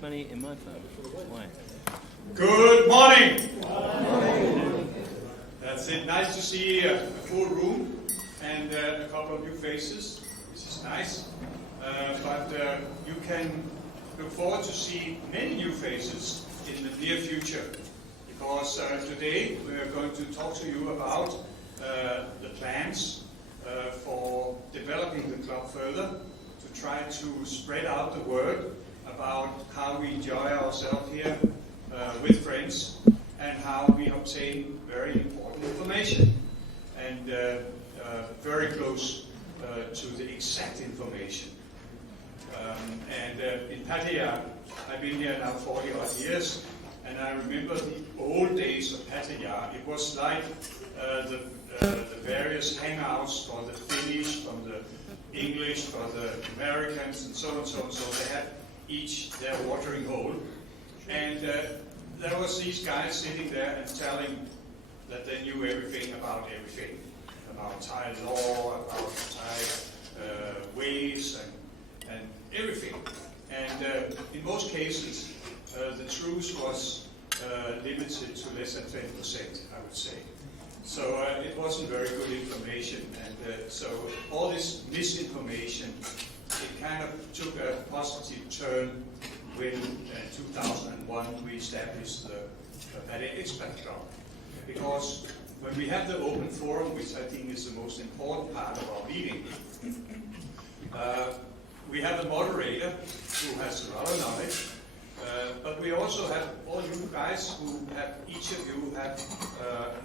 money in my phone. Why? Good morning. Morning. That's it. Nice to see a full room and a couple of new faces. This is nice. But you can look forward to see many new faces in the near future, because today we are going to talk to you about the plans for developing the club further, to try to spread out the word about how we enjoy ourselves here with friends and how we obtain very important information and very close to the exact information. In Pattaya, I've been here now 40 odd years, and I remember the old days of Pattaya. It was like the various hangouts for the Finnish, from the English, for the Americans, and so on and so on. So they had each their watering hole. And there was these guys sitting there and telling that they knew everything, about Thai law, about Thai ways, and everything. And in most cases, the truth was limited to less than 20%, I would say. So it wasn't very good information, and so all this misinformation, it kind of took a positive turn when in 2001 we established the PEC Expat Club. Because when we have the open forum, which I think is the most important part of our meeting, we have a moderator who has a lot of knowledge, but we also have all you guys who have, each of you have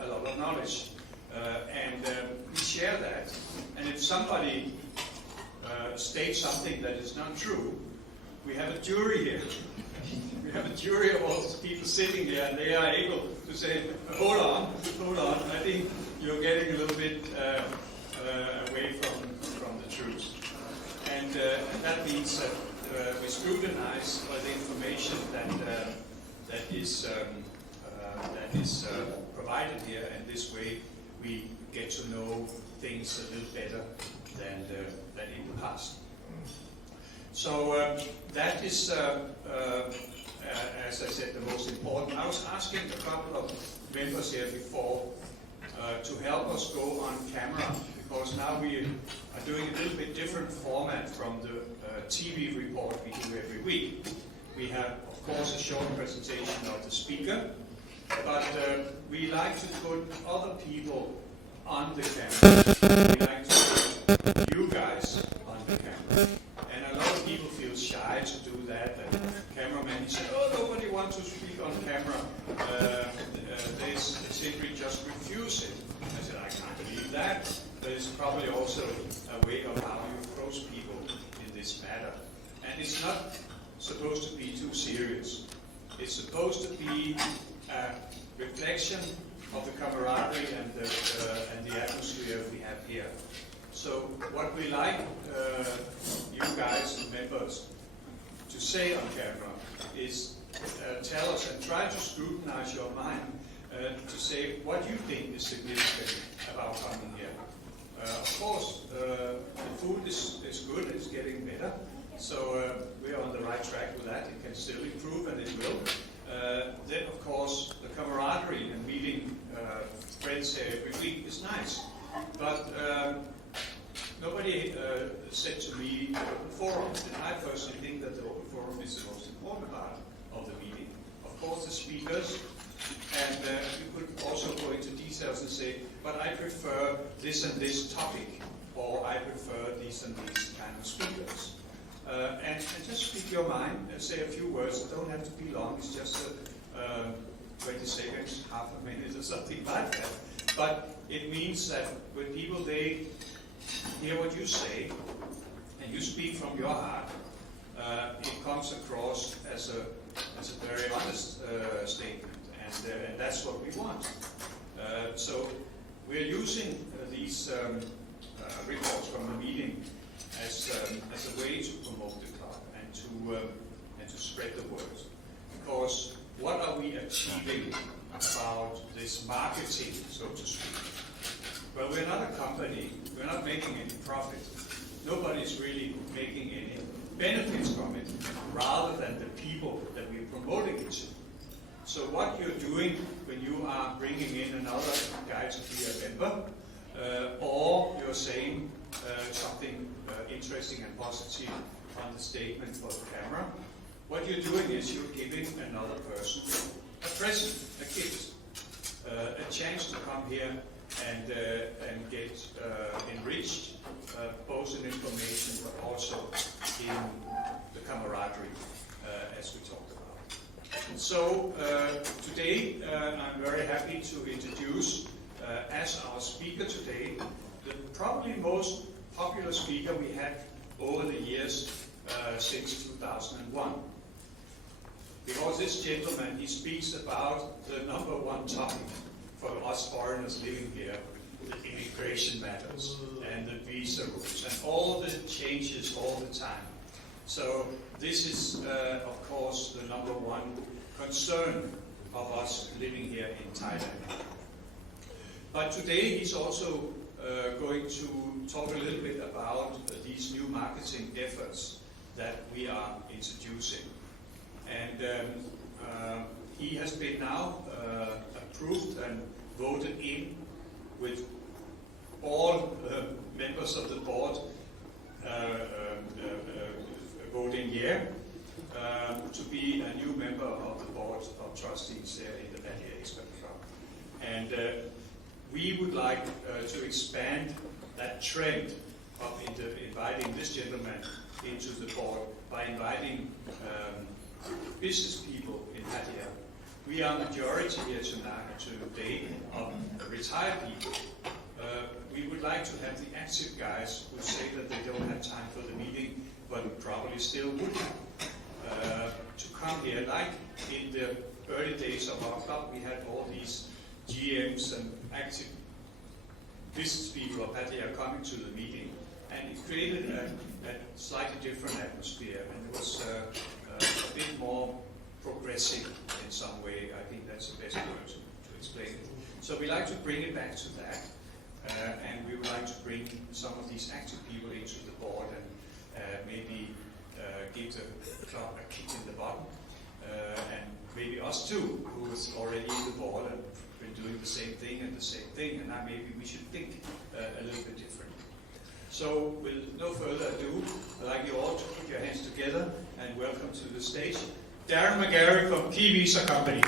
a lot of knowledge. And we share that. And if somebody states something that is not true, we have a jury here. We have a jury of all these people sitting here, and they are able to say, hold on, I think you're getting a little bit away from the truth. And that means that we scrutinize the information that is provided here, and this way we get to know things a little better than in the past. So that is, as I said, the most important. I was asking a couple of members here before to help us go on camera, because now we are doing a little bit different format from the TV report we do every week. We have, of course, a short presentation of the speaker, but we like to put other people on the camera. We like to put you guys on the camera. And a lot of people feel shy to do that. And cameramen say, oh, nobody wants to speak on camera. They simply just refuse it. I said, I can't believe that. But it's probably also a way of how you approach people in this matter. And it's not supposed to be too serious. It's supposed to be a reflection of the camaraderie and the atmosphere we have here. So what we like you guys, members, to say on camera is tell us and try to scrutinize your mind to say what you think is significant about coming here. Of course, the food is good, it's getting better, so we're on the right track with that. It can still improve, and it will. Then, of course, the camaraderie and meeting friends here every week is nice. But nobody said to me the open forum, and I personally think that the open forum is the most important part of the meeting. Of course, the speakers, and you could also go into details and say, but I prefer this and this topic, or I prefer these and these kind of speakers. And just speak your mind and say a few words. It don't have to be long. It's just 20 seconds, half a minute, or something like that. But it means that when people, they hear what you say, and you speak from your heart, it comes across as a very honest statement, and that's what we want. So we're using these reports from the meeting as a way to promote the club and to spread the word. Because what are we achieving about this marketing, so to speak? Well, we're not a company. We're not making any profit. Nobody's really making any benefits from it, rather than the people that we're promoting it to. So what you're doing when you are bringing in another guy to be a member, or you're saying something interesting and positive on the statement for the camera, what you're doing is you're giving another person a present, a gift, a chance to come here and get enriched, both in information but also in the camaraderie, as we talked about. So today I'm very happy to introduce as our speaker today the probably most popular speaker we had over the years since 2001. Because this gentleman, he speaks about the #1 topic for us foreigners living here, the immigration matters and the visa rules and all the changes all the time. So this is, of course, the #1 concern of us living here in Thailand. But today he's also going to talk a little bit about these new marketing efforts that we are introducing. And he has been now approved and voted in with all members of the board voting here to be a new member of the board of trustees there in the Patria Expert Club. And we would like to expand that trend of inviting this gentleman into the board by inviting business people in Patria. We are majority here today of retired people. We would like to have the active guys who say that they don't have time for the meeting, but probably still would to come here. Like in the early days of our club, we had all these GMs and active business people of Patria coming to the meeting, and it created a slightly different atmosphere, and it was a bit more progressive in some way. I think that's the best word to explain it. So we like to bring it back to that, and we would like to bring some of these active people into the board and maybe give the club a kick in the butt, and maybe us too, who is already in the board and been doing the same thing, and now maybe we should think a little bit differently. So with no further ado, I'd like you all to put your hands together and welcome to the stage Darren McGarry from PEC Company.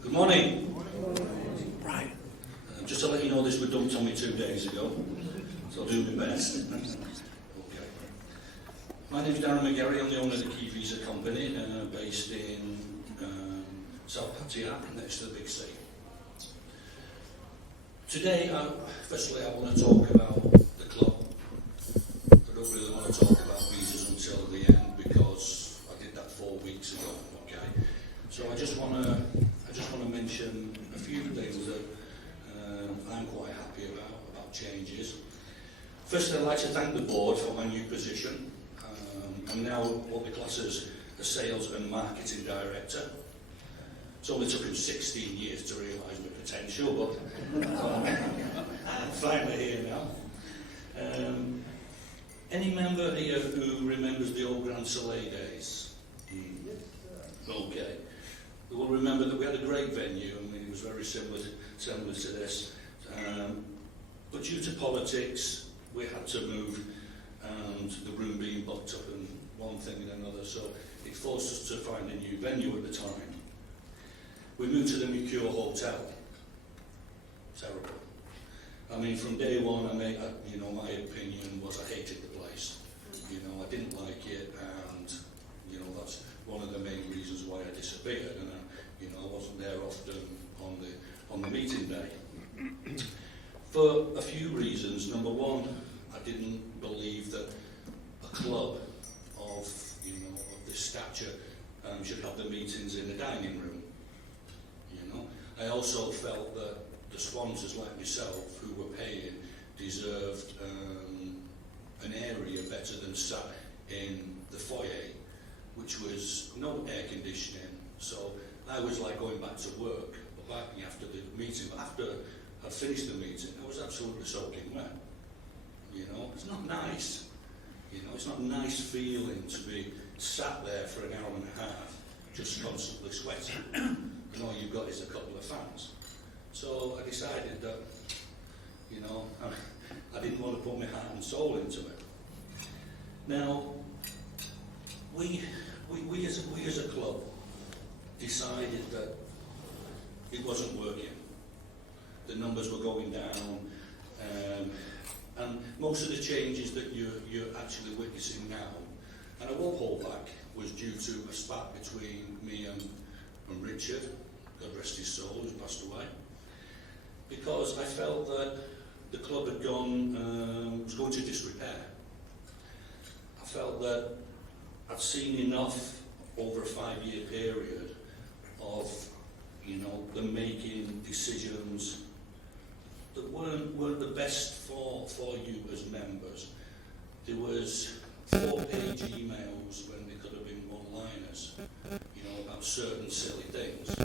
Good morning. Right. Just to let you know, this was dumped on me 2 days ago, so I'll do my best. Okay. My name is Darren McGarry. I'm the owner of the Key Visa Company, based in South Pattaya, next to the Big C. Today, firstly, I want to talk about the club. I don't really want to talk about visas until the end because I did that 4 weeks ago. Okay. So I just want to mention a few things that I'm quite happy about changes. First, I'd like to thank the board for my new position. I'm now what they class as a sales and marketing director. It's only took him 16 years to realise my potential, but I'm finally here now. Any member here who remembers the old Grand Soleil days? Okay. We will remember that we had a great venue. I mean, it was very similar to this. But due to politics, we had to move, and the room being booked up and one thing and another, so it forced us to find a new venue at the time. We moved to the McGarry Hotel. Terrible. I mean, from day one, my opinion was I hated the place. I didn't like it, and that's one of the main reasons why I disappeared, and I wasn't there often on the meeting day. For a few reasons. Number one, I didn't believe that a club of this stature should have the meetings in the dining room. I also felt that the sponsors like myself who were paying deserved an area better than sat in the foyer, which was no air conditioning. So I was like going back to work, back after the meeting. But after I'd finished the meeting, I was absolutely soaking wet. You know, it's not nice. You know, it's not a nice feeling to be sat there for an hour and a half, just constantly sweating, and all you've got is a couple of fans. So I decided that, you know, I didn't want to put my heart and soul into it. Now, we as a club decided that it wasn't working. The numbers were going down, and most of the changes that you're actually witnessing now, and I won't hold back, was due to a spat between me and Richard, God rest his soul, who's passed away, because I felt that the club had was going to disrepair. I felt that I'd seen enough over a 5-year period of, you know, them making decisions that weren't the best for you as members. There was 4-page emails when there could have been one-liners, you know, about certain silly things.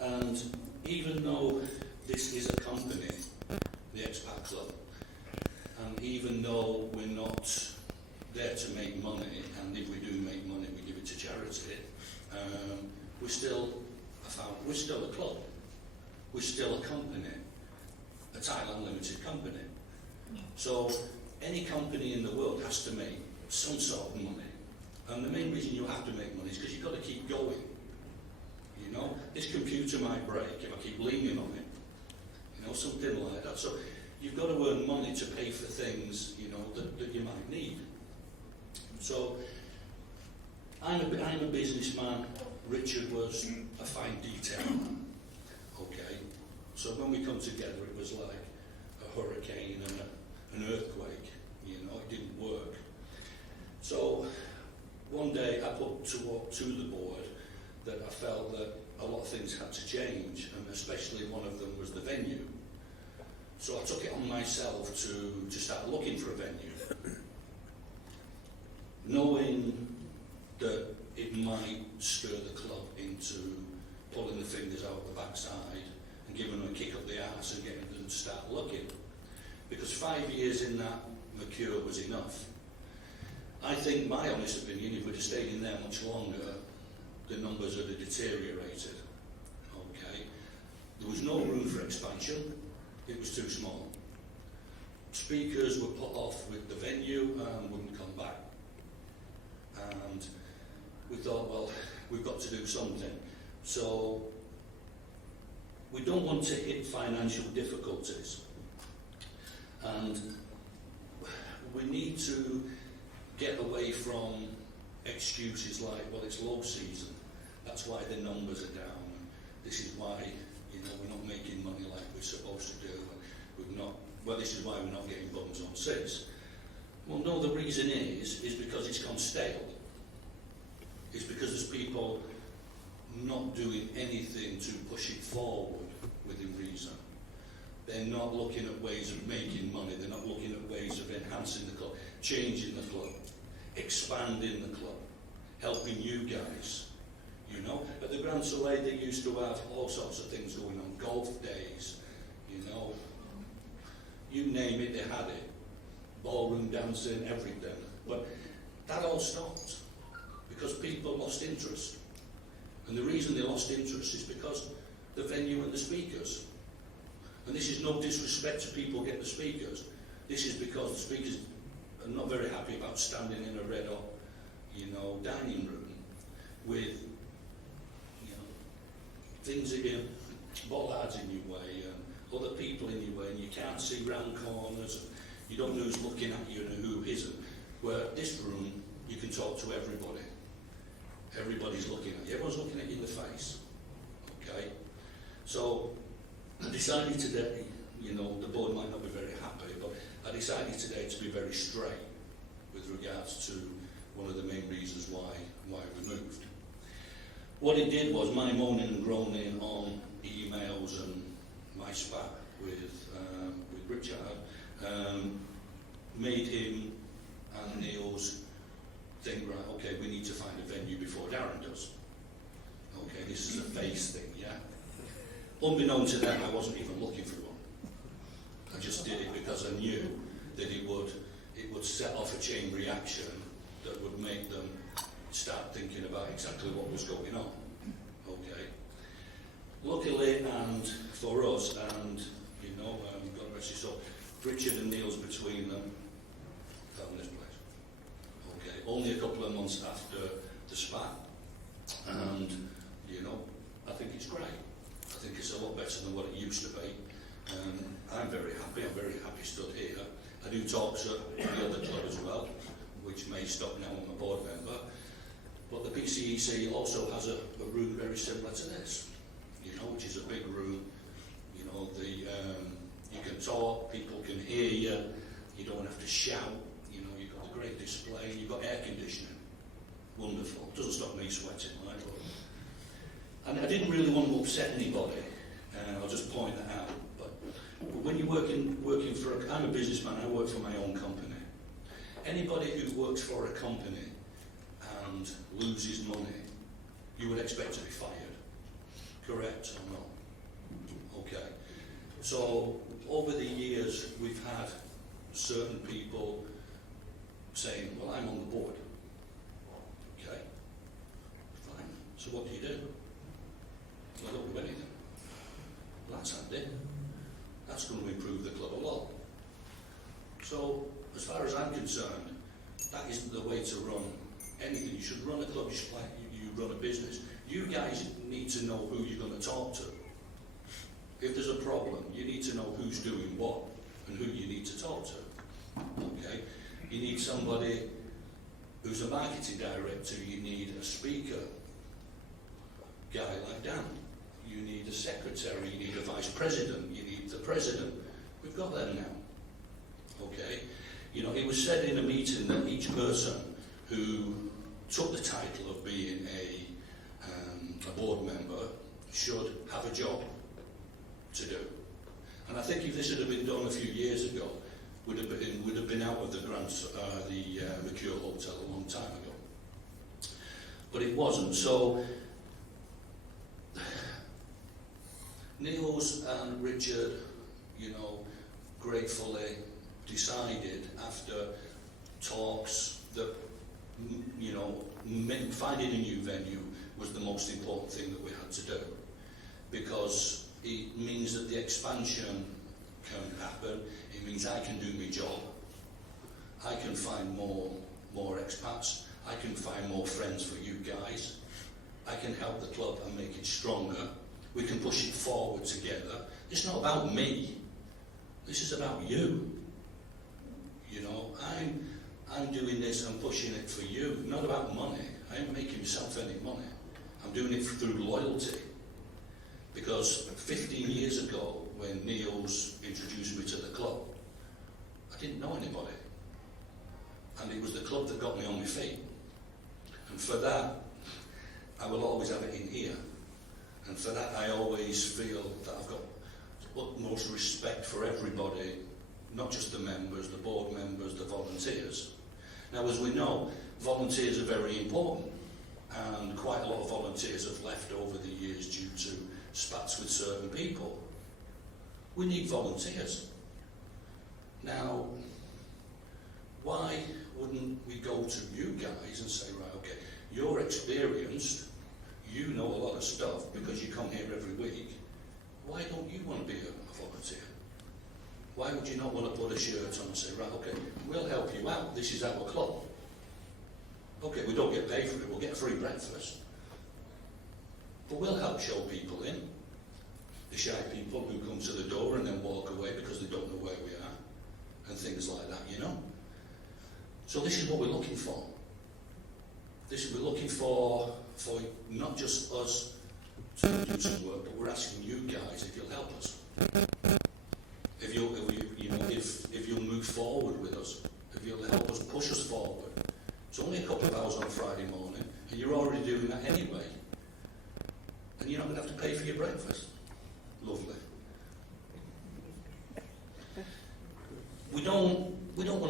And even though this is a company, the Expat Club, and even though we're not there to make money, and if we do make money, we give it to charity, we're still a club. We're still a company, a Thailand Limited company. So any company in the world has to make some sort of money. And the main reason you have to make money is because you've got to keep going. You know, this computer might break if I keep leaning on it. You know, something like that. So you've got to earn money to pay for things, you know, that you might need. So I'm a businessman. Richard was a fine detailer man. Okay. So when we come together, it was like a hurricane and an earthquake. You know, it didn't work. So one day I put to the board that I felt that a lot of things had to change, and especially one of them was the venue. So I took it on myself to start looking for a venue, knowing that it might stir the club into pulling the fingers out the backside and giving them a kick up the arse and getting them to start looking. Because 5 years in that Mercure was enough. I think, my honest opinion, if we'd have stayed in there much longer, the numbers would have deteriorated. Okay? There was no room for expansion. It was too small. Speakers were put off with the venue and wouldn't come back. And we thought, well, we've got to do something. So we don't want to hit financial difficulties. And we need to get away from excuses like, well, it's low season. That's why the numbers are down. This is why, you know, we're not making money like we're supposed to do. This is why we're not getting bums on seats. Well, no, the reason is because it's gone stale. It's because there's people not doing anything to push it forward within reason. They're not looking at ways of making money. They're not looking at ways of enhancing the club, changing the club, expanding the club, helping you guys. You know, at the Grand Soleil they used to have all sorts of things going on, golf days, you know, you name it, they had it. Ballroom dancing, everything. But that all stopped because people lost interest. And the reason they lost interest is because the venue and the speakers. And this is no disrespect to people getting the speakers. This is because the speakers are not very happy about standing in a red hot, you know, dining room with, you know, things that you, bollards in your way, and other people in your way, and you can't see round corners, and you don't know who's looking at you and who isn't. Where this room, you can talk to everybody. Everybody's looking at you. Everyone's looking at you in the face. Okay? So I decided today, you know, the board might not be very happy, but I decided today to be very straight with regards to one of the main reasons why we moved. What it did was my moaning and groaning on emails and my spat with Richard made him and Neil's think, right, okay, we need to find a venue before Darren does. Okay, this is a face thing, yeah? Unbeknown to them, I wasn't even looking for one. I just did it because I knew that it would set off a chain reaction that would make them start thinking about exactly what was going on. Okay. Luckily, and for us, and God rest his soul, Richard and Neil's between them found this place. Okay. Only a couple of months after the spat, and I think it's great. I think it's a lot better than what it used to be. I'm very happy. I'm very happy stood here. I do talks at the other club as well, which may stop now. I'm a board member. But the PCEC also has a room very similar to this, which is a big room. You can talk, people can hear you. You don't have to shout. You've got a great display. You've got air conditioning. Wonderful. Doesn't stop me sweating, right? And I didn't really want to upset anybody. I'll just point that out. But when you're working for I'm a businessman. I work for my own company. Anybody who works for a company and loses money, you would expect to be fired. Correct or not? Okay. So over the years, we've had certain people saying, well, I'm on the board. Okay. Fine. So what do you do? I don't do anything. Well, that's handy. That's going to improve the club a lot. So, as far as I'm concerned, that isn't the way to run anything. You should run a club, you should you run a business. You guys need to know who you're going to talk to. If there's a problem, you need to know who's doing what and who you need to talk to. Okay? You need somebody who's a marketing director, you need a speaker, guy like Dan. You need a secretary, you need a vice president, you need the president. We've got them now. Okay? It was said in a meeting that each person who took the title of being a board member should have a job to do. And I think if this had been done a few years ago, would have been out of the McGarry Hotel a long time ago. But it wasn't. So Niels and Richard, gratefully decided after talks that, finding a new venue was the most important thing that we had to do, because it means that the expansion can happen. It means I can do my job. I can find more expats. I can find more friends for you guys. I can help the club and make it stronger. We can push it forward together. It's not about me. This is about you. I'm doing this and pushing it for you, not about money. I ain't making myself any money. I'm doing it through loyalty. Because 15 years ago, when Niels introduced me to the club, I didn't know anybody. And it was the club that got me on my feet. And for that, I will always have it in here. And for that, I always feel that I've got utmost respect for everybody, not just the members, the board members, the volunteers. Now, as we know, volunteers are very important, and quite a lot of volunteers have left over the years due to spats with certain people. We need volunteers. Now, why wouldn't we go to you guys and say, right, okay, you're experienced, you know a lot of stuff because you come here every week. Why don't you want to be a volunteer? Why would you not want to put a shirt on and say, right, okay, we'll help you out. This is our club. Okay, we don't get paid for it. We'll get free breakfast. But we'll help show people in. The shy people who come to the door and then walk away because they don't know where we are. And things like that, So this is what we're looking for. We're looking for not just us to do some work, but we're asking you guys if you'll help us. If you'll move forward with us, if you'll help us push us forward. It's only a couple of hours on a Friday morning, and you're already doing that anyway. And you're not going to have to pay for your breakfast.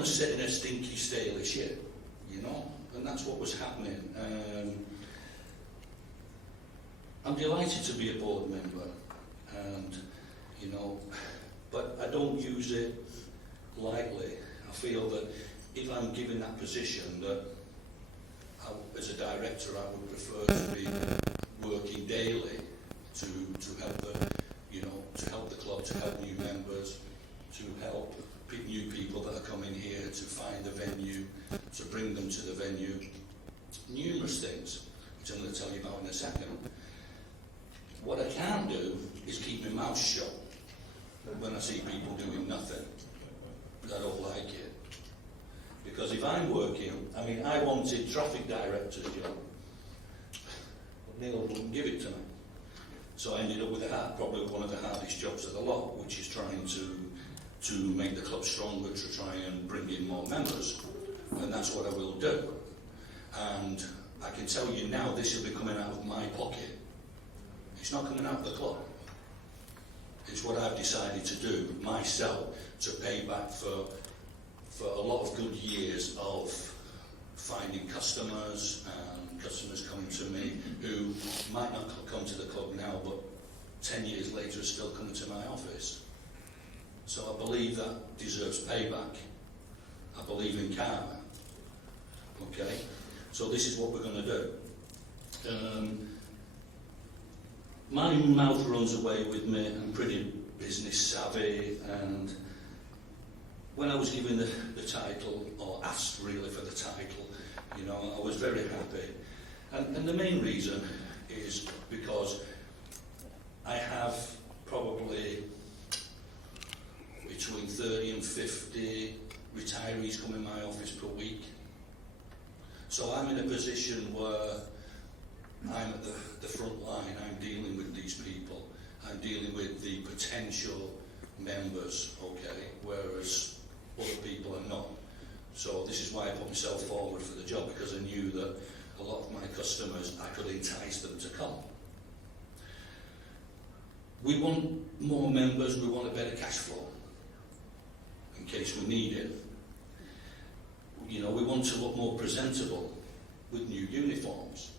sit in a stinky, stale shit, you know, and that's what was happening. I'm delighted to be a board member, and, you know, but I don't use it lightly. I feel that if I'm given that position, that as a director, I would prefer to be working daily to help the, you know, to help the club, to help new members, to help new people that are coming here, to find the venue, to bring them to the venue. Numerous things, which I'm going to tell you about in a second. What I can't do is keep my mouth shut when I see people doing nothing. I don't like it. Because if I'm working, I mean, I wanted traffic director's job, but Neil wouldn't give it to me. So I ended up with probably one of the hardest jobs of the lot, which is trying to make the club stronger, to try and bring in more members. And that's what I will do. And I can tell you now, this will be coming out of my pocket. It's not coming out of the club. It's what I've decided to do myself to pay back for a lot of good years of finding customers and customers coming to me who might not come to the club now, but 10 years later are still coming to my office. So I believe that deserves payback. I believe in karma. Okay? So this is what we're going to do. My mouth runs away with me. I'm pretty business savvy, and when I was given the title, or asked really for the title, you know, I was very happy. And the main reason is because I have probably between 30 and 50 retirees come in my office per week. So I'm in a position where I'm at the front line. I'm dealing with these people. I'm dealing with the potential members, okay, whereas other people are not. So this is why I put myself forward for the job, because I knew that a lot of my customers, I could entice them to come. We want more members, we want a better cash flow, in case we need it. You know, we want to look more presentable with new uniforms,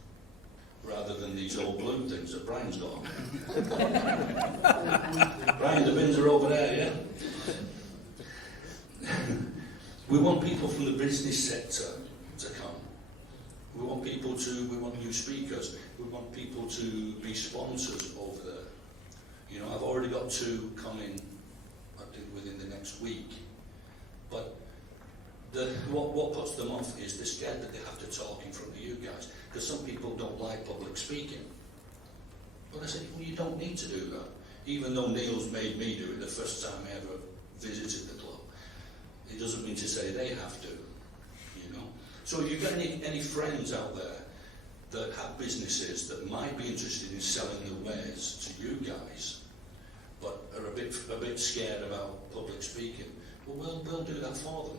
rather than these old blue things that Brian's got on. Brian, the bins are over there, yeah? We want people from the business sector to come. We want new speakers. We want people to be sponsors over there. You know, I've already got 2 coming, I think, within the next week. But what puts them off is they're scared that they have to talk in front of you guys, because some people don't like public speaking. But I said, well, you don't need to do that. Even though Neil's made me do it the first time I ever visited the club, it doesn't mean to say they have to, you know. So if you've got any friends out there that have businesses that might be interested in selling their wares to you guys, but are a bit scared about public speaking, well, we'll do that for them.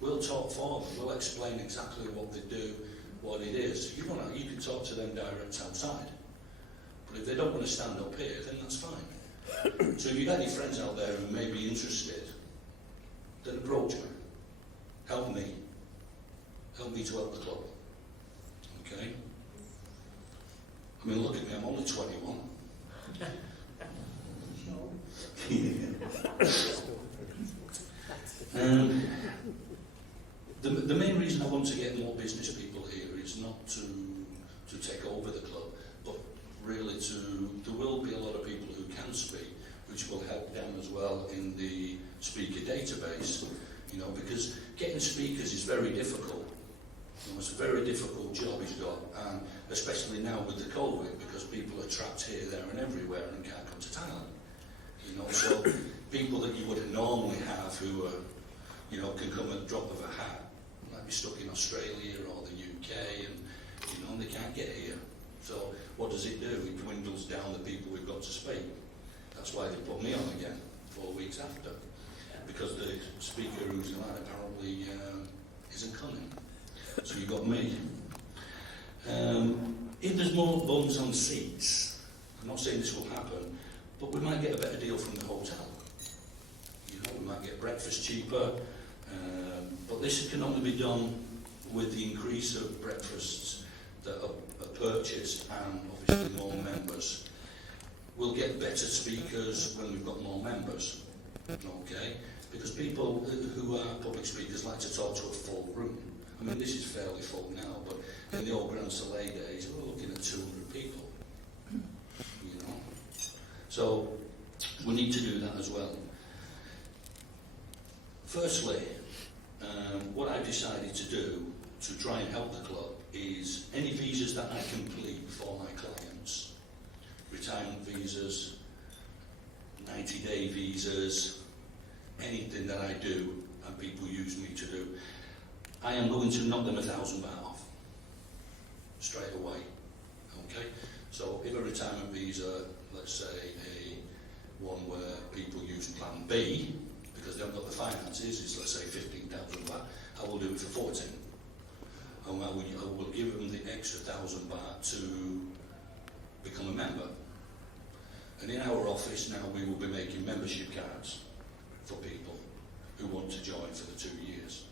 We'll talk for them. We'll explain exactly what they do, what it is. You can talk to them direct outside. But if they don't want to stand up here, then that's fine. So if you've got any friends out there who may be interested, then approach me. Help me. Help me to help the club. Okay? I mean, look at me, I'm only 21. The main reason I want to get more business people here is not to take over the club, but really there will be a lot of people who can speak, which will help them as well in the speaker database, you know, because getting speakers is very difficult. You know, it's a very difficult job he's got, and especially now with the COVID, because people are trapped here, there and everywhere and can't come to Thailand. You know, so people that you wouldn't normally have who are, you know, can come at the drop of a hat, might be stuck in Australia or the UK, and, you know, and they can't get here. So what does it do? It dwindles down the people we've got to speak. That's why they put me on again 4 weeks after, because the speaker who's on apparently isn't coming. So you've got me. If there's more bums on seats, I'm not saying this will happen, but we might get a better deal from the hotel. You know, we might get breakfast cheaper, But this can only be done with the increase of breakfasts that are purchased and obviously more members. We'll get better speakers when we've got more members, okay? Because people who are public speakers like to talk to a full room. I mean, this is fairly full now, but in the old Grand Soleil days, we're looking at 200 people, you know? So we need to do that as well. Firstly, what I've decided to do to try and help the club is any visas that I complete for my clients, retirement visas, 90-day visas, anything that I do and people use me to do, I am going to knock them £1,000 off straight away. Okay? So if a retirement visa, let's say one where people use Plan B, because they haven't got the finances, is let's say £15,000, I will do it for 14. And I will give them the extra £1,000 to become a member. And in our office now we will be making membership cards for people who want to join for the 2 years.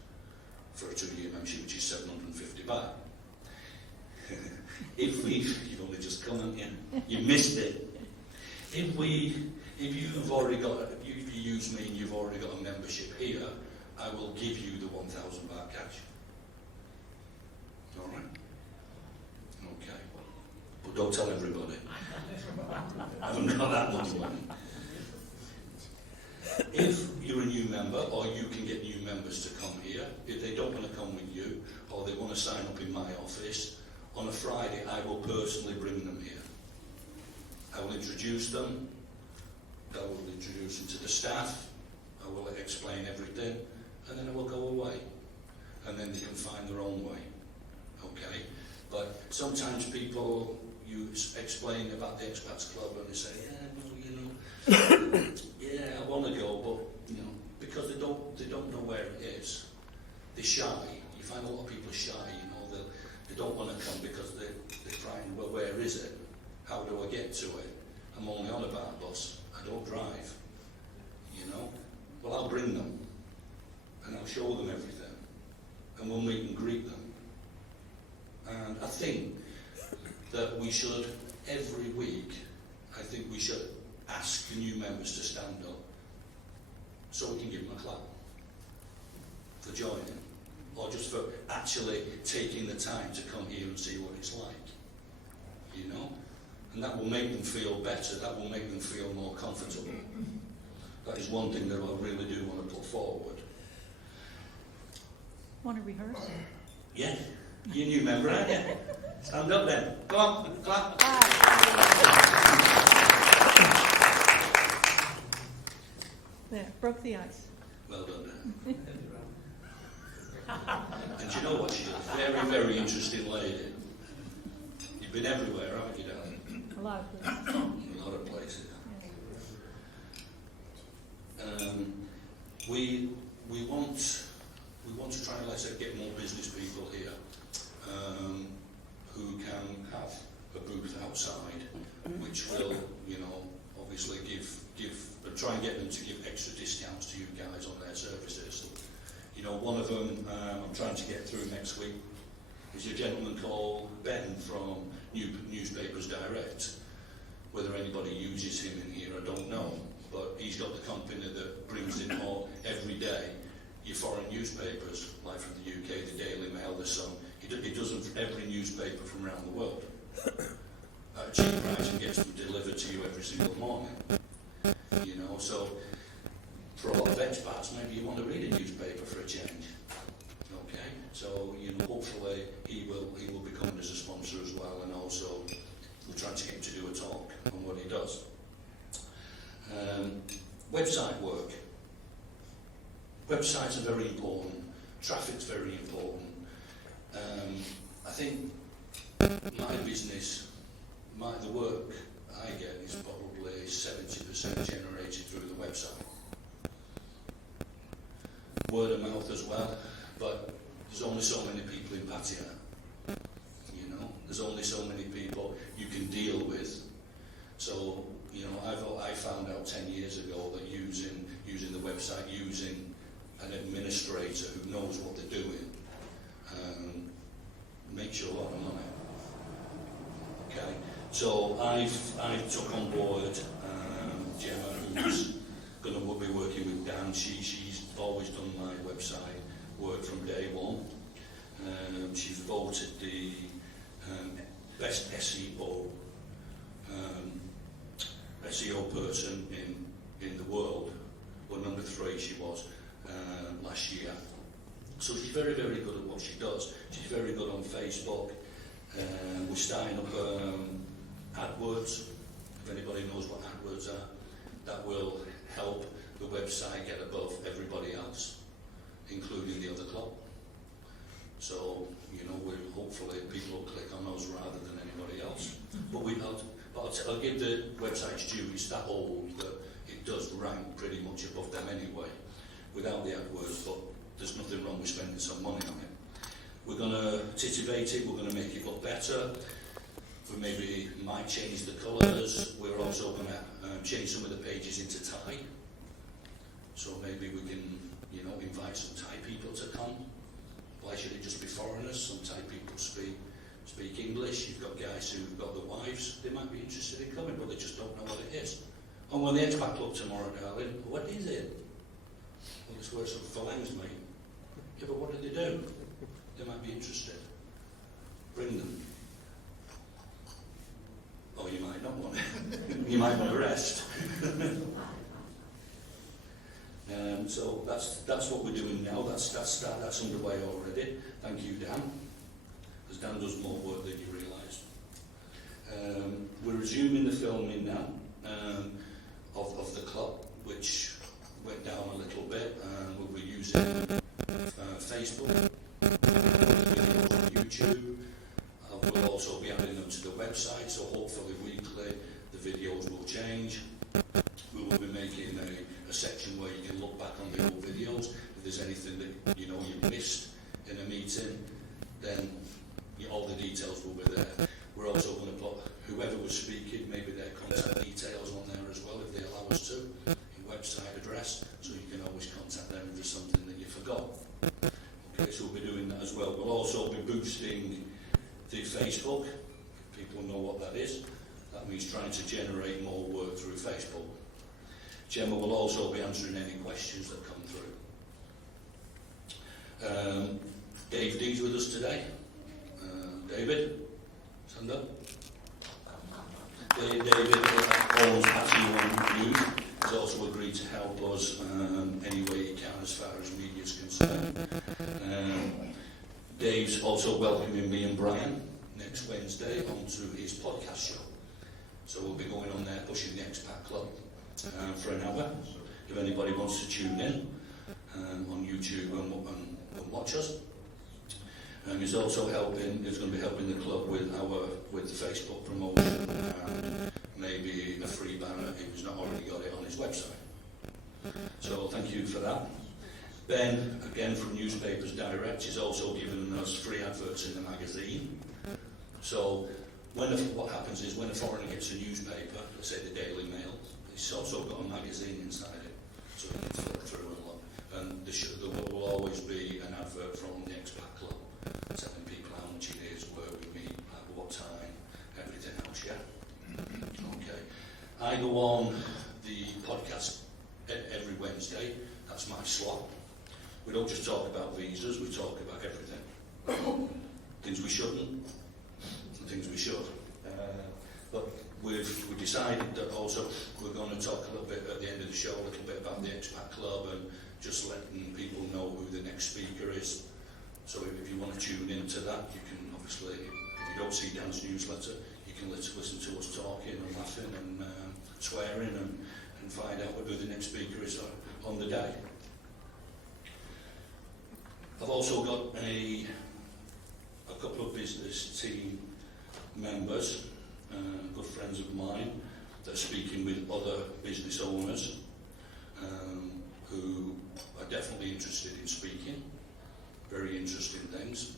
For a 2-year membership, which is £750. You've only just come and you missed it. If you've already got, if you use me and you've already got a membership here, I will give you the £1,000 cash. All right? Okay. But don't tell everybody. I haven't got that much money. If you're a new member, or you can get new members to come here, if they don't want to come with you, or they want to sign up in my office, on a Friday I will personally bring them here. I will introduce them, I will introduce them to the staff, I will explain everything, and then I will go away. And then they can find their own way. Okay? But sometimes people, you explain about the Expats Club and they say, yeah, well, you know, yeah, I want to go, but, you know, because they don't know where it is. They're shy. You find a lot of people shy, you know, they don't want to come because they're trying, well, where is it? How do I get to it? I'm only on a bar bus. I don't drive. You know? Well, I'll bring them. And I'll show them everything. And we'll meet and greet them. And I think that we should, every week, I think we should ask the new members to stand up so we can give them a clap for joining, or just for actually taking the time to come here and see what it's like, you know? And that will make them feel better, that will make them feel more comfortable. That is one thing that I really do want to put forward. Want to rehearse? Yeah, you're a new member, aren't you? Stand up then. Come on, clap. There, broke the ice. Well done. And you know what? She's a very, very interesting lady. You've been everywhere, haven't you, Darren? A lot of places. A lot of places. We want to try and, let's say, get more business people here who can have a booth outside, which will, you know, obviously try and get them to give extra discounts to you guys on their services. You know, one of them I'm trying to get through next week is a gentleman called Ben from Newspapers Direct. Whether anybody uses him in here, I don't know, but he's got the company that brings in more every day your foreign newspapers, like from the UK, the Daily Mail, the Sun. He does them for every newspaper from around the world at a cheap price and gets them delivered to you every single morning. You know, so for a lot of expats, maybe you want to read a newspaper for a change. Okay, so you know, hopefully he will be coming as a sponsor as well, and also we're trying to get him to do a talk on what he does. Website work. Websites are very important. Traffic's very important. I think my business, the work I get is probably 70% generated through the website. Word of mouth as well, but there's only so many people in Pattaya. You know, there's only so many people you can deal with. So, you know, I found out 10 years ago that using the website, using an administrator who knows what they're doing, makes you a lot of money. Okay, so I've took on board Gemma, who's going to be working with Dan. She's always done my website work from day one. She's voted the best SEO person in the world. Well, number 3 she was last year. So she's very, very good at what she does. She's very good on Facebook. We're starting up AdWords. If anybody knows what AdWords are, that will help the website get above everybody else, including the other club. So, hopefully people will click on those rather than anybody else. But I'll give the website's due. It's that old that it does rank pretty much above them anyway, without the AdWords, but there's nothing wrong with spending some money on it. We're going to titivate it, we're going to make it look better. We maybe might change the colours. We're also going to change some of the pages into Thai. So maybe we can, invite some Thai people to come. Why should it just be foreigners? Some Thai people speak English. You've got guys who've got the wives. They might be interested in coming, but they just don't know what it is. And when the expat club tomorrow, darling, what is it? Well, it's where some phalanx, mate. Yeah, but what do they do? They might be interested. Bring them. Oh, you might not want it. You might want to rest. So that's what we're doing now. That's underway already. Thank you, Dan. Because Dan does more work than you realise. We're resuming the filming now of the club, which went down a little bit. We'll be using Facebook, videos on YouTube. We'll also be adding them to the website, so hopefully weekly the videos will change. We will be making a section where you can look back on the old videos. If there's anything that you missed in a meeting, then all the details will be there. We're also going to put whoever was speaking, maybe their contact details on there as well, if they allow us to, in website address, so you can always contact them if there's something that you forgot. Okay, so we'll be doing that as well. We'll also be boosting the Facebook. People know what that is. That means trying to generate more work through Facebook. Gemma will also be answering any questions that come through. Dave D's with us today. David, stand up. David owns Patty One News. He's also agreed to help us any way he can as far as media is concerned. Dave's also welcoming me and Brian next Wednesday onto his podcast show. So we'll be going on there pushing the Expat Club for an hour. If anybody wants to tune in on YouTube and watch us. He's also helping. He's going to be helping the club with the Facebook promotion and maybe a free banner if he's not already got it on his website. So thank you for that. Ben, again from Newspapers Direct, is also giving us free adverts in the magazine. So what happens is when a foreigner gets a newspaper, let's say the Daily Mail, it's also got a magazine inside it, so you can flip through and look. And there will always be an advert from the Expat Club telling people how much it is, where we meet, at what time, everything else, yeah? Okay. I go on the podcast every Wednesday. That's my slot. We don't just talk about visas, we talk about everything. Things we shouldn't, and things we should. But we decided that also we're going to talk a little bit at the end of the show, a little bit about the Expat Club and just letting people know who the next speaker is. So if you want to tune into that, you can obviously, if you don't see Dan's newsletter, you can listen to us talking and laughing and swearing and find out who the next speaker is on the day. I've also got a couple of business team members, good friends of mine, that are speaking with other business owners who are definitely interested in speaking. Very interesting things.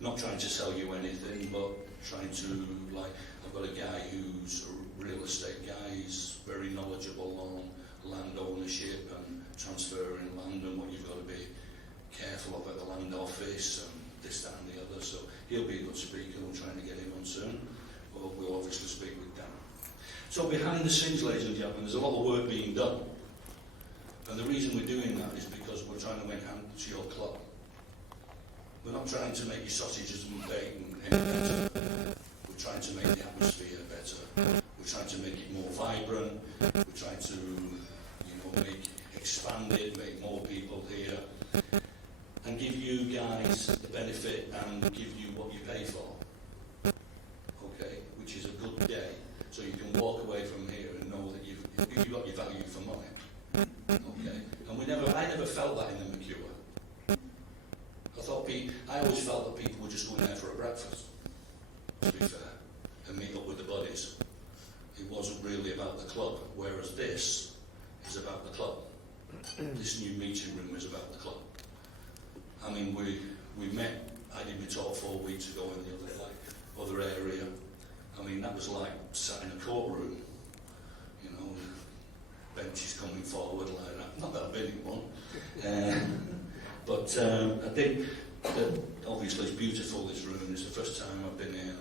Not trying to sell you anything, but trying to, I've got a guy who's a real estate guy. He's very knowledgeable land ownership and transferring land and what you've got to be careful of at the land office and this, that and the other. So he'll be a good speaker. We're trying to get him on soon. We'll obviously speak with Dan. So behind the scenes, ladies and gentlemen, there's a lot of work being done. And the reason we're doing that is because we're trying to enhance your club. We're not trying to make your sausages and bacon any better. We're trying to make the atmosphere better. We're trying to make it more vibrant. We're trying to, expand it, make more people here, and give you guys the benefit and give you what you pay for. Okay, which is a good day, so you can walk away from here and know that you've got your value for money. Okay, and I never felt that in the McCure. I always felt that people were just going there for a breakfast, to be fair, and meet up with the buddies. It wasn't really about the club, whereas this is about the club. This new meeting room is about the club. I mean, we met, I did my talk 4 weeks ago in the other area. I mean, that was like sat in a courtroom, benches coming forward like that. Not that I've been in one. But I think that obviously it's beautiful, this room. It's the first time I've been in, and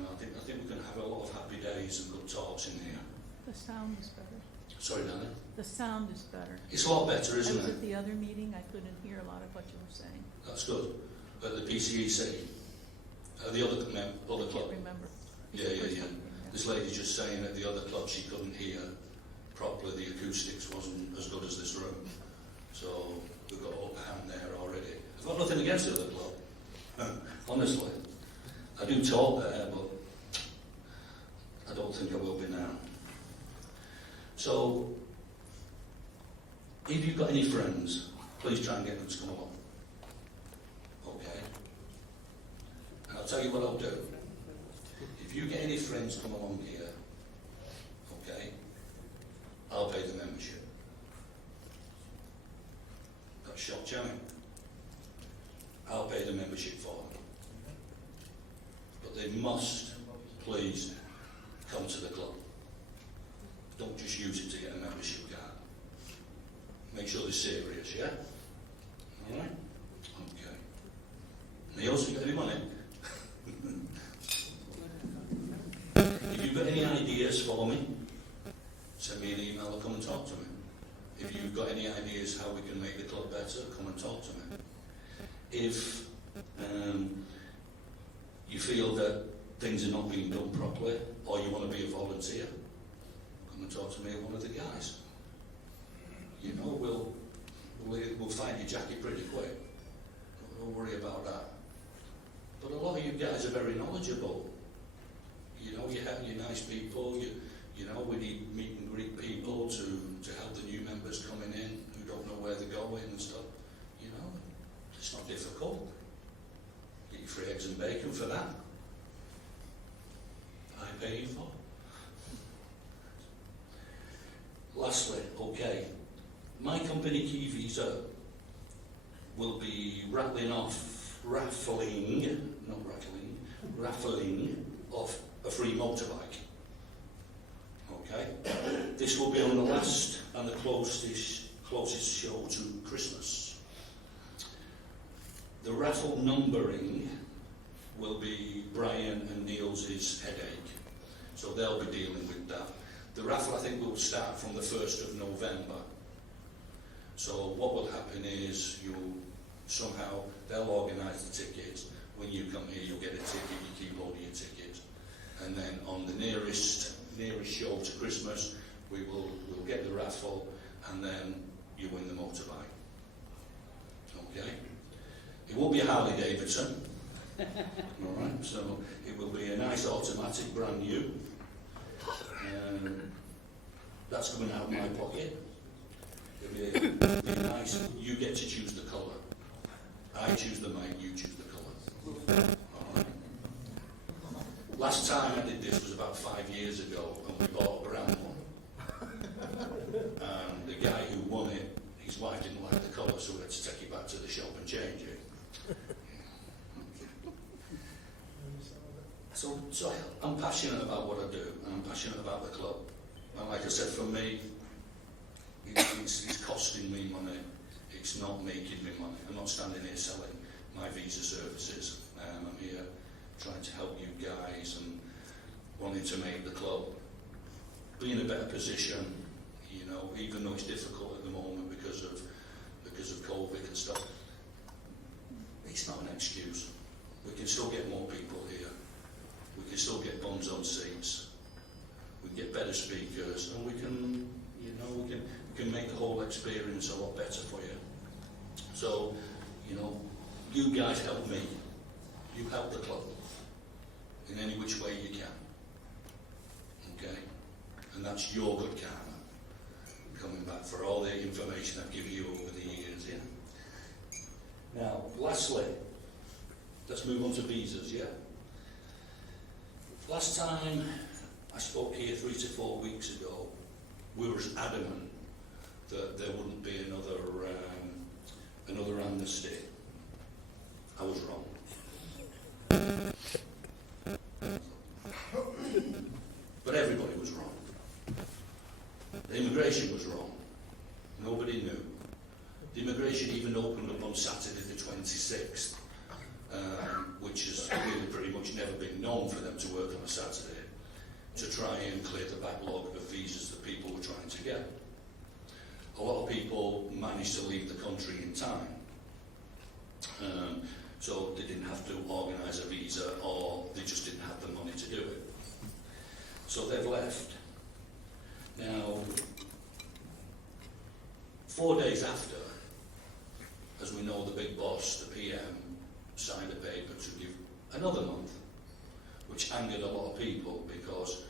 I think we can have a lot of happy days and good talks in here. The sound is better. Sorry, Darren. The sound is better. It's a lot better, isn't I was it? at the other meeting, I couldn't hear a lot of what you were saying. That's good. At the PCEC, the other club. I can't remember. Yeah. This lady's just saying at the other club she couldn't hear properly. The acoustics wasn't as good as this room. So we've got upper hand there already. I've got nothing against the other club. Honestly. I do talk there, but I don't think I will be now. So, if you've got any friends, please try and get them to come along. Okay? And I'll tell you what I'll do. If you get any friends come along here, okay, I'll pay the membership. That shocked you? I'll pay the membership for them. But they must, please, come to the club. Don't just use it to get a membership card. Make sure they're serious, yeah? Alright? Okay. Neil's, you got any money? If you've got any ideas for me, send me an email or come and talk to me. If you've got any ideas how we can make the club better, come and talk to me. If you feel that things are not being done properly, or you want to be a volunteer, come and talk to me or one of the guys. We'll find your jacket pretty quick. Don't worry about that. But a lot of you guys are very knowledgeable. You're nice people. We need meet and greet people to help the new members coming in who don't know where they're going and stuff. It's not difficult. Get your free eggs and bacon for that. I pay you for. Lastly, okay, my company Key Visa will be raffling off a free motorbike. Okay, this will be on the last and the closest show to Christmas. The raffle numbering will be Brian and Niels' headache, so they'll be dealing with that. The raffle, I think, will start from the 1st of November. So what will happen is they'll organise the tickets. When you come here, you'll get a ticket, you keep hold of your ticket. And then on the nearest show to Christmas, we'll get the raffle, and then you win the motorbike. Okay? It won't be a Harley Davidson. Alright, so it will be a nice automatic, brand new. That's coming out of my pocket. It'll be nice. You get to choose the colour. I choose the make, you choose the colour. Alright. Last time I did this was about 5 years ago, and we bought a brown one. And the guy who won it, his wife didn't like the colour, so we had to take it back to the shop and change it. So I'm passionate about what I do, and I'm passionate about the club. And like I said, for me, it's costing me money. It's not making me money. I'm not standing here selling my visa services. I'm here trying to help you guys and wanting to make the club be in a better position, you know, even though it's difficult at the moment because of COVID and stuff. It's not an excuse. We can still get more people here. We can still get bums on seats. We can get better speakers, and we can, you know, we can make the whole experience a lot better for you. So, you know, you guys help me. You help the club in any which way you can. Okay? And that's your good karma coming back for all the information I've given you over the years, yeah? Now, lastly, let's move on to visas, yeah? Last time I spoke here 3 to 4 weeks ago, we were adamant that there wouldn't be another amnesty. I was wrong. But everybody was wrong. The immigration was wrong. Nobody knew. The immigration even opened up on Saturday the 26th, which has really pretty much never been known for them to work on a Saturday, to try and clear the backlog of visas that people were trying to get. A lot of people managed to leave the country in time, so they didn't have to organise a visa, or they just didn't have the money to do it. So they've left. Now, 4 days after, as we know, the big boss, the PM, signed a paper to give another month, which angered a lot of people because,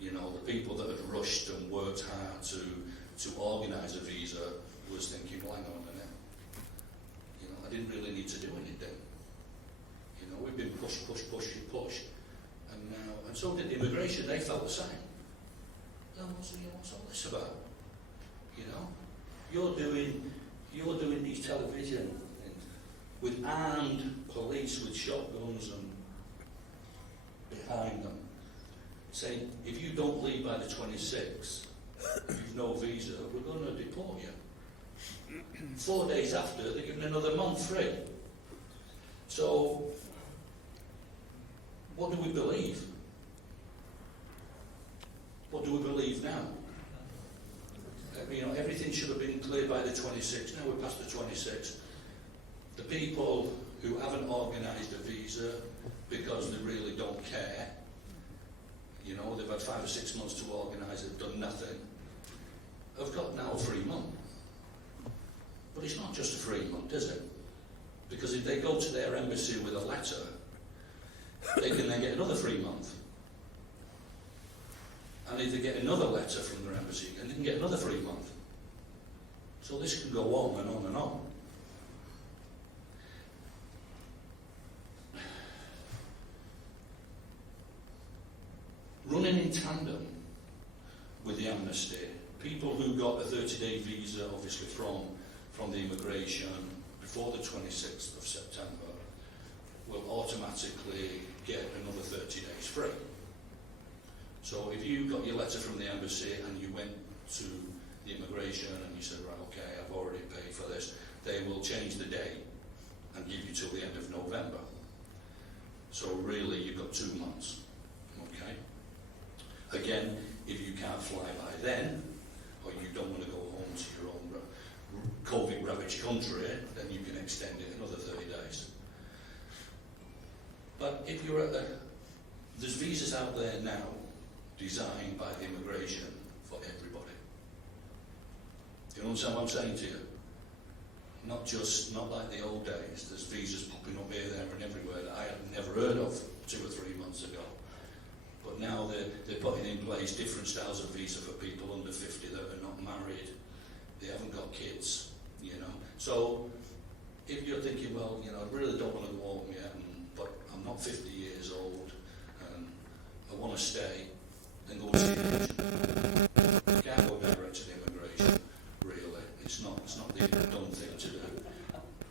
you know, the people that had rushed and worked hard to organise a visa was thinking, well, hang on a minute, you know, I didn't really need to do anything. You know, we've been pushed, and so did the immigration. They felt the same. Well, what's all this about? You know, you're doing these television things with armed police with shotguns and behind them, saying if you don't leave by the 26th, you've no visa, we're going to deport you. 4 days after, they're giving another month free. So, what do we believe? What do we believe now? You know, everything should have been cleared by the 26th. Now we're past the 26th. The people who haven't organised a visa because they really don't care, you know, they've had 5 or 6 months to organise it, done nothing, have got now a free month. But it's not just a free month, is it? Because if they go to their embassy with a letter, they can then get another free month. And if they get another letter from their embassy, and they can get another free month. So this can go on and on and on. Running in tandem with the amnesty, people who got a 30-day visa, obviously from the immigration before the 26th of September, will automatically get another 30 days free. So if you got your letter from the embassy and you went to the immigration and you said, right, okay, I've already paid for this, they will change the date and give you till the end of November. So really, you've got 2 months, okay? Again, if you can't fly by then, or you don't want to go home to your own COVID-ravaged country, then you can extend it another 30 days. But if you're there's visas out there now designed by the immigration for everybody. Do you understand what I'm saying to you? Not like the old days. There's visas popping up here, there and everywhere that I had never heard of 2 or 3 months ago. But now they're putting in place different styles of visa for people under 50 that are not married. They haven't got kids, you know. So if you're thinking, well, you know, I really don't want to go home yet, but I'm not 50 years old and I want to stay, then go to the immigration. You can't go direct to the immigration, really. It's not the dumb thing to do.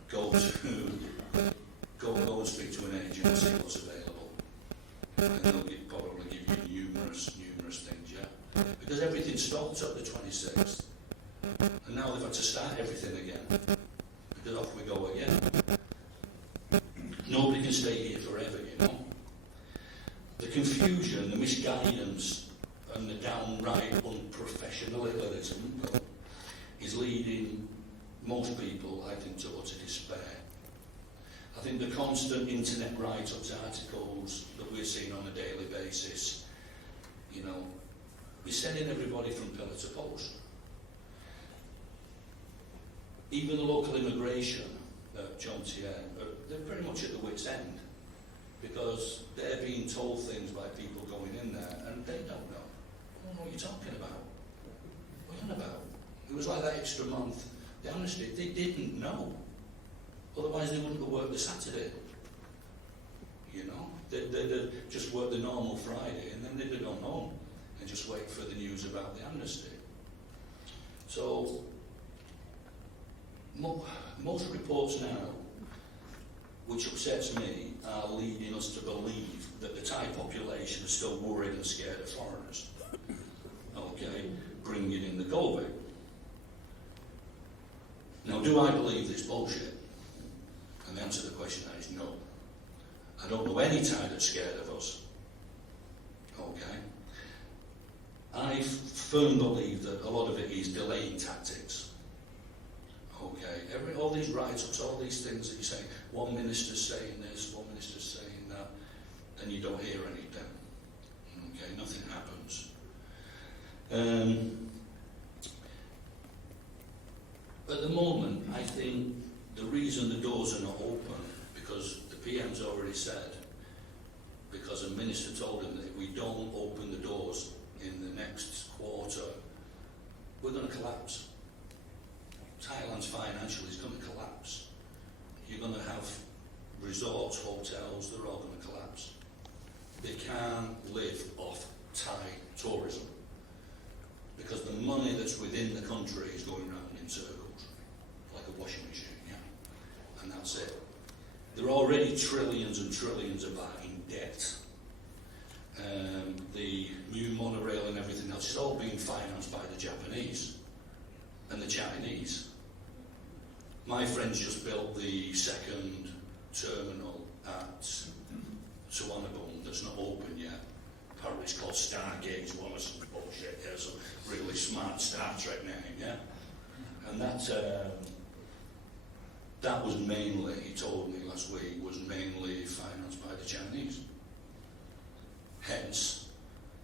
Go and speak to an agent and see what's available. And they'll probably give you numerous things, yeah? Because everything stops at the 26th. now they've had to start everything again. Because off we go again. Nobody can stay here forever, you know. The confusion, the misguidance, and the downright unprofessionalism is leading most people, I think, to utter despair. I think the constant internet write-ups, articles that we're seeing on a daily basis, you know, we're sending everybody from pillar to post. Even the local immigration, John Tier, they're pretty much at the wit's end, because they're being told things by people going in there, and they don't know. I don't know what you're talking about. What are you on about? It was like that extra month, the amnesty. They didn't know. Otherwise they wouldn't have worked the Saturday. You know? They'd just work the normal Friday, and then they'd go home and just wait for the news about the amnesty. So, most reports now, which upsets me, are leading us to believe that the Thai population is still worried and scared of foreigners. Okay, bringing in the COVID. Now, do I believe this bullshit? And the answer to the question is no. I don't know any Thai that's scared of us. Okay? I firmly believe that a lot of it is delaying tactics. Okay? All these write-ups, all these things that you say, one minister's saying this, one minister's saying that, and you don't hear anything. Okay? Nothing happens. At the moment, I think the reason the doors are not open, because the PM's already said, because a minister told him that if we don't open the doors in the next quarter, we're going to collapse. Thailand's financially is going to collapse. You're going to have resorts, hotels, they're all going to collapse. They can't live off Thai tourism, because the money that's within the country is going round in circles, like a washing machine, yeah? And that's it. They're already trillions and trillions of baht in debt. The new monorail and everything else is all being financed by the Japanese and the Chinese. My friend's just built the second terminal at Suvarnabhumi that's not open yet. Apparently it's called Stargate One or some bullshit. Yeah, some really smart Star Trek name, yeah? And that was mainly, he told me last week, was mainly financed by the Chinese. Hence,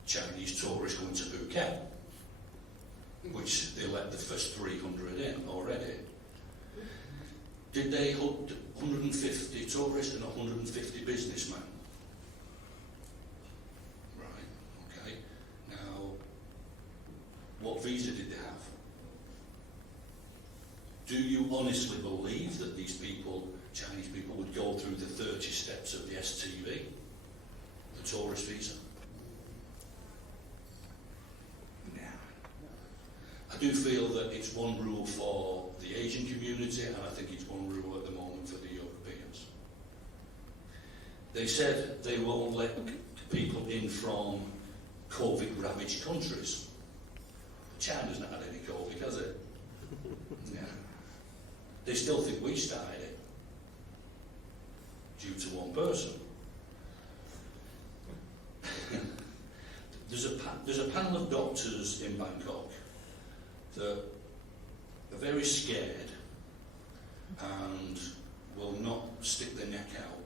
Chinese tourists going to Phuket, which they let the first 300 in already. Did they hook 150 tourists and 150 businessmen? Right, okay. Now, what visa did they have? Do you honestly believe that these people, Chinese people, would go through the 30 steps of the STV, the tourist visa? No. I do feel that it's one rule for the Asian community, and I think it's one rule at the moment for the Europeans. They said they won't let people in from COVID-ravaged countries. China's not had any COVID, has it? Yeah. They still think we started it due to one person. There's a panel of doctors in Bangkok that are very scared and will not stick their neck out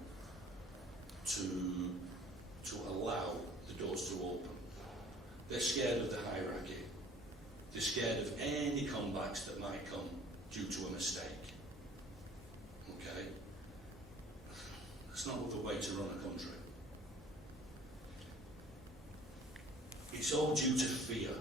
to allow the doors to open. They're scared of the hierarchy. They're scared of any comebacks that might come due to a mistake. Okay? It's not the way to run a country. It's all due to fear.